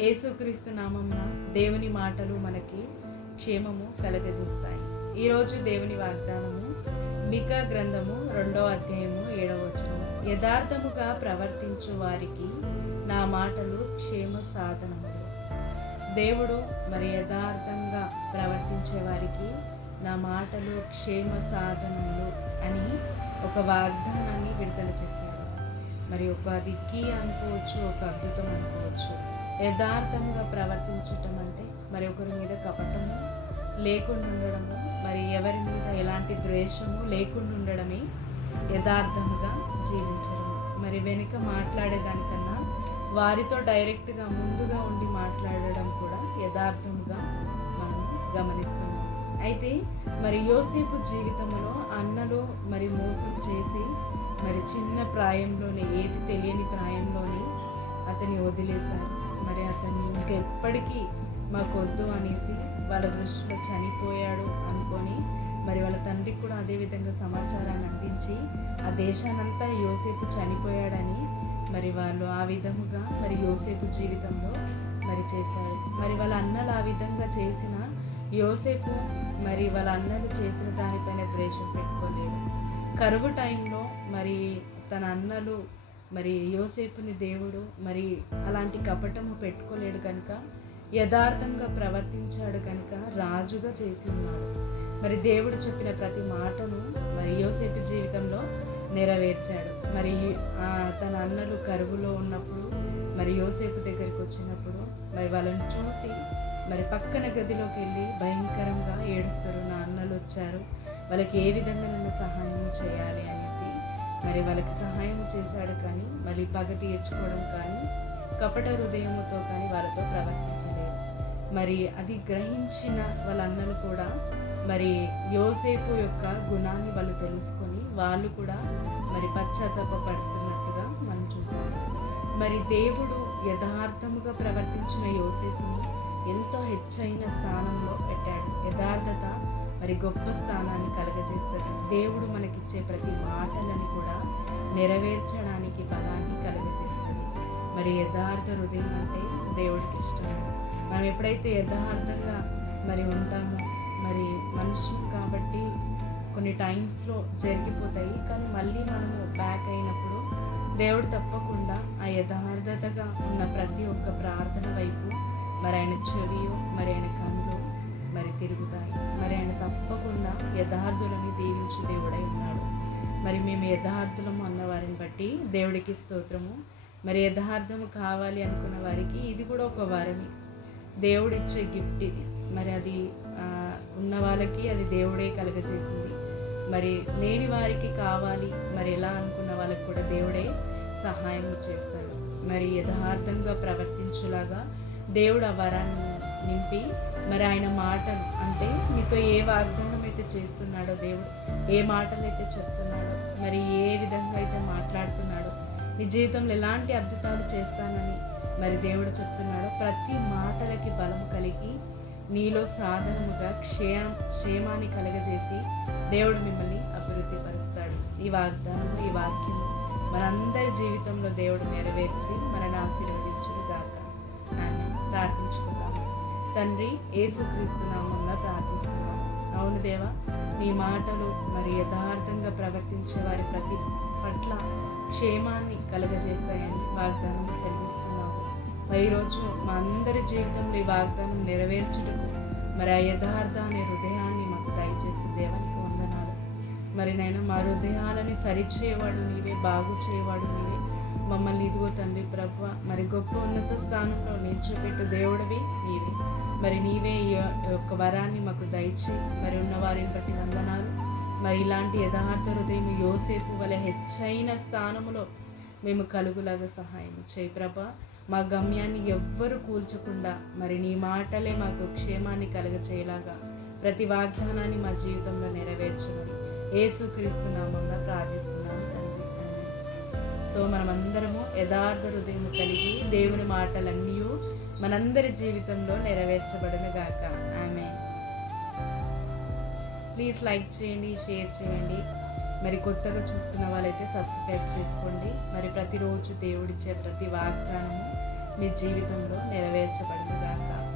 యేసుక్రీస్తు నామమున దేవుని మాటలు మనకి క్షేమము కలగజేస్తాయి. ఈరోజు దేవుని వాగ్దానము మీకా గ్రంథము 2వ అధ్యాయము 7వ వచనం. యథార్థముగా ప్రవర్తించు వారికి నా మాటలు క్షేమ సాధనములు. దేవుడు యథార్థంగా ప్రవర్తించే వారికి నా మాటలు క్షేమ సాధనములు అని ఒక వాగ్దానాన్ని విడుదల చేశాడు. అది కీ అనుకోవచ్చు, ఒక అద్భుతం అనుకోవచ్చు. యథార్థంగా ప్రవర్తించటం అంటే ఒకరి మీద కపటము లేకుండా ఉండడము, ఎవరి మీద ఎలాంటి ద్వేషము లేకుండా ఉండడమే యథార్థముగా జీవించడం. వెనుక మాట్లాడేదానికన్నా వారితో డైరెక్ట్గా ముందుగా ఉండి మాట్లాడడం కూడా యథార్థముగా మనం గమనిస్తున్నాం. అయితే యోసేపు జీవితంలో అన్నలు మోసం చేసి చిన్న ప్రాయంలోనే, ఏది తెలియని ప్రాయంలోనే అతన్ని వదిలేశారు. అతన్ని ఇంకెప్పటికీ మాకొద్దు అనేసి వాళ్ళ దృష్టిలో చనిపోయాడు అనుకొని వాళ్ళ తండ్రికి కూడా అదే విధంగా సమాచారాన్ని అందించి ఆ దేశానంతా యోసేపు చనిపోయాడని వాళ్ళు ఆ విధముగా యోసేపు జీవితంలో చేశారు. వాళ్ళ అన్నలు ఆ విధంగా చేసిన యోసేపు వాళ్ళ అన్నలు చేసిన దానిపైన ద్వేషం పెట్టుకోలేడు. కరువు టైంలో తన అన్నలు యోసేపుని దేవుడు అలాంటి కపటము పెట్టుకోలేడు కనుక, యథార్థంగా ప్రవర్తించాడు కనుక రాజుగా చేసి ఉన్నాడు. దేవుడు చెప్పిన ప్రతి మాటను యోసేపు జీవితంలో నెరవేర్చాడు. తన అన్నలు కరువులో ఉన్నప్పుడు యోసేపు దగ్గరికి వచ్చినప్పుడు వాళ్ళని చూసి పక్కన గదిలోకి వెళ్ళి భయంకరంగా ఏడుస్తారు. నా అన్నలు వచ్చారు, వాళ్ళకి ఏ విధంగా నన్ను సహాయం చేయాలి అనేసి వాళ్ళకి సహాయం చేశాడు. కానీ పగ తీర్చుకోవడం కానీ కపట హృదయముతో కానీ వాళ్ళతో ప్రవర్తించలేదు. అది గ్రహించిన వాళ్ళ అన్నలు కూడా యోసేపు యొక్క గుణాన్ని వాళ్ళు తెలుసుకొని వాళ్ళు కూడా పశ్చాత్తాపడుతున్నట్టుగా మనం చూస్తాం. దేవుడు యథార్థముగా ప్రవర్తించిన యోసేపుని ఎంతో హెచ్చైన స్థానంలో పెట్టాడు. యథార్థత గొప్ప స్థానాన్ని కలగజేస్తుంది. దేవుడు మనకిచ్చే ప్రతి మాటలని కూడా నెరవేర్చడానికి బలాన్ని కలగజేస్తుంది. యథార్థ హృదయం అంటే దేవుడికి ఇష్టం. మనం ఎప్పుడైతే యథార్థంగా ఉంటామో మనుషులు కాబట్టి కొన్ని టైమ్స్లో జరిగిపోతాయి, కానీ మళ్ళీ మనము బ్యాక్ అయినప్పుడు దేవుడు తప్పకుండా ఆ యథార్థతగా ఉన్న ప్రతి ఒక్క ప్రార్థన వైపు ఆయన చెవియో ఆయన కళ్ళు తిరుగుతాయి. ఆయన తప్పకుండా యథార్థులని దీవించు దేవుడై ఉన్నాడు. మేము యథార్థులము అన్న వారిని బట్టి దేవుడికి స్తోత్రము. యథార్థము కావాలి అనుకున్న వారికి ఇది కూడా ఒక వరమే, దేవుడిచ్చే గిఫ్ట్ ఇది. అది ఉన్న వాళ్ళకి అది దేవుడే కలగజేసింది. లేని వారికి కావాలి ఎలా అనుకున్న వాళ్ళకి కూడా దేవుడే సహాయం చేస్తాడు. యథార్థంగా ప్రవర్తించులాగా దేవుడు ఆ వరాన్ని నింపి ఆయన మాటలు, అంటే మీతో ఏ వాగ్దానం అయితే చేస్తున్నాడో, దేవుడు ఏ మాటలు అయితే చెప్తున్నాడో, ఏ విధంగా అయితే మాట్లాడుతున్నాడో, నీ జీవితంలో ఎలాంటి అద్భుతాలు చేస్తానని దేవుడు చెప్తున్నాడో, ప్రతి మాటలకి బలం కలిగి నీలో సాధనముగా క్షేమాన్ని కలగజేసి దేవుడు మిమ్మల్ని అభివృద్ధి పరుస్తాడు. ఈ వాగ్దానం, ఈ వాక్యము మనందరి జీవితంలో దేవుడు నెరవేర్చి మనల్ని ఆశీర్వదించును గాక. ఆమేన్. ప్రార్థించుకుందాము. తండ్రి, యేసుక్రీస్తు నామమున ప్రార్థిస్తున్నాము. అవును దేవా, నీ మాటలు యథార్థంగా ప్రవర్తించే వారి ప్రతి పట్ల క్షేమాన్ని కలగజేస్తాయని వాగ్దానం సెలవిస్తున్నాము. ఈరోజు మా అందరి జీవితంలో ఈ వాగ్దానం నెరవేర్చుటకు ఆ యథార్థ అనే హృదయాన్ని మాకు దయచేసి దేవానికి వందనాలు. నైనా మా హృదయాలని సరిచేయవాడు నీవే, బాగు చేయవాడు నీవే. మమ్మల్ని ఇదిగో తండ్రి ప్రభువా గొప్ప ఉన్నత స్థానంలో నిల్చోబెట్టు దేవుడివి నీవే. నీవే ఈ యొక్క వరాన్ని మాకు దయచి ఉన్న వారిని బట్టి వందనాలు. ఇలాంటి యథార్థ హృదయం యోసేపు వలె హెచ్చైన స్థానములో మేము కలుగులాగా సహాయం చేయి ప్రభా. మా గమ్యాన్ని ఎవ్వరు కూల్చకుండా నీ మాటలే మాకు క్షేమాన్ని కలగచేయలాగా ప్రతి వాగ్దానాన్ని మా జీవితంలో నెరవేర్చమని యేసుక్రీస్తు నామమున ప్రార్థిస్తున్నాము తండ్రి. సో మనమందరము యథార్థ హృదయం కలిగి దేవుని మాటలన్నీ మనందరి జీవితంలో నెరవేర్చబడును గాక. ఆమేన్. ప్లీజ్ లైక్ చేయండి, షేర్ చేయండి. కొత్తగా చూస్తున్న వాళ్ళైతే సబ్స్క్రైబ్ చేసుకోండి. ప్రతిరోజు దేవుడిచ్చే ప్రతి వాగ్దానము మీ జీవితంలో నెరవేర్చబడును గాక.